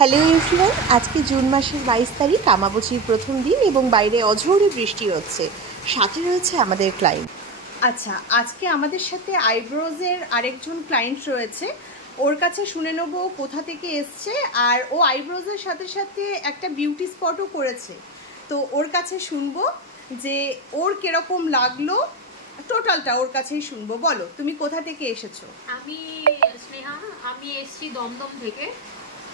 Hello everyone, আজকে June মাসের 22 তারিখ, আমাবুচির প্রথম দিন এবং বাইরে অঝোরে বৃষ্টি হচ্ছে। সাথে রয়েছে আমাদের ক্লায়েন্ট। আচ্ছা, আজকে আমাদের সাথে আইব্রোজের আরেকজন ক্লায়েন্ট রয়েছে। ওর কাছে শুনে নেব কোথা থেকে এসছে, আর ও আইব্রোজের সাথে সাথে একটা বিউটি স্পটও করেছে। তো ওর কাছে শুনবো যে ওর কিরকম লাগলো, টোটালটা ওর কাছেই শুনবো। বলো, তুমি কোথা থেকে এসেছো? আমি স্নেহা, আমি এসছি দমদম থেকে।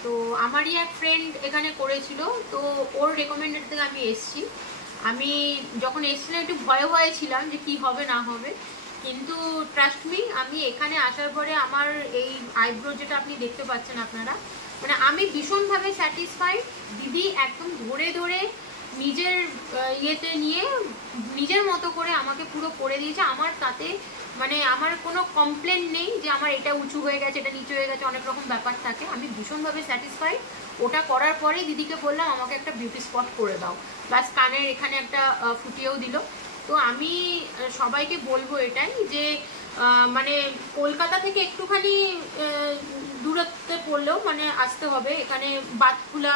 তো আমারই এক ফ্রেন্ড এখানে করেছিল, তো ওর রেকমেন্ডেড থেকে আমি এসছি। আমি যখন এসেছিলাম একটু ভয়ে ভয়ে ছিলাম যে কি হবে না হবে, কিন্তু ট্রাস্ট মি, আমি এখানে আসার পরে আমার এই আইব্রো যেটা আপনি দেখতে পাচ্ছেন আপনারা, মানে আমি ভীষণভাবে স্যাটিসফাইড। দিদি একদম ধরে ধরে নিজের ইয়েতে নিয়ে নিজের মতো করে আমাকে পুরো করে দিয়েছে। আমার তাতে মানে আমার কোনো কমপ্লেন নেই যে আমার এটা উঁচু হয়ে গেছে, এটা নিচু হয়ে গেছে, অনেক রকম ব্যাপার থাকে। আমি ভীষণভাবে স্যাটিসফাইড। ওটা করার পরেই দিদিকে বললাম আমাকে একটা বিউটি স্পট করে দাও, প্লাস কানের এখানে একটা ফুটিয়েও দিল। তো আমি সবাইকে বলবো এটাই যে মানে কলকাতা থেকে একটুখানি দূরত্বে পড়লেও মানে আসতে হবে এখানে, বাতকুলা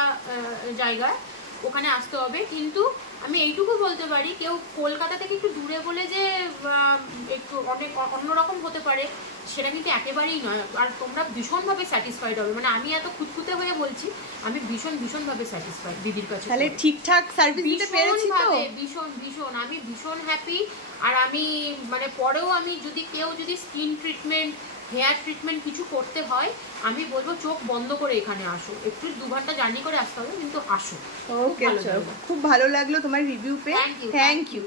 জায়গায়, ওখানে আসতে হবে। কিন্তু আমি এইটুকু বলতে পারি, কেউ কলকাতা থেকে একটু দূরে বলে যে একটু অনেক অন্যরকম হতে পারে, সেটা কিন্তু একেবারেই নয়। আর তোমরা ভীষণভাবে স্যাটিসফাইড হবে, মানে আমি এত খুঁতখুঁতে হয়ে বলছি, আমি ভীষণ স্যাটিসফাইড দিদির কাছে। তাহলে ঠিকঠাক সার্ভিস দিতে পেরেছি তো? ভীষণ আমি ভীষণ হ্যাপি। আর আমি মানে পরেও আমি কেউ যদি স্কিন ট্রিটমেন্ট, হেয়ার ট্রিটমেন্ট কিছু করতে হয়, আমি বলবো চোখ বন্ধ করে এখানে আসো। একটু 2 ঘন্টা জার্নি করে আসতে হবে, কিন্তু আসো। ওকে, খুব ভালো লাগলো তোমার রিভিউ পেয়ে। Thank you.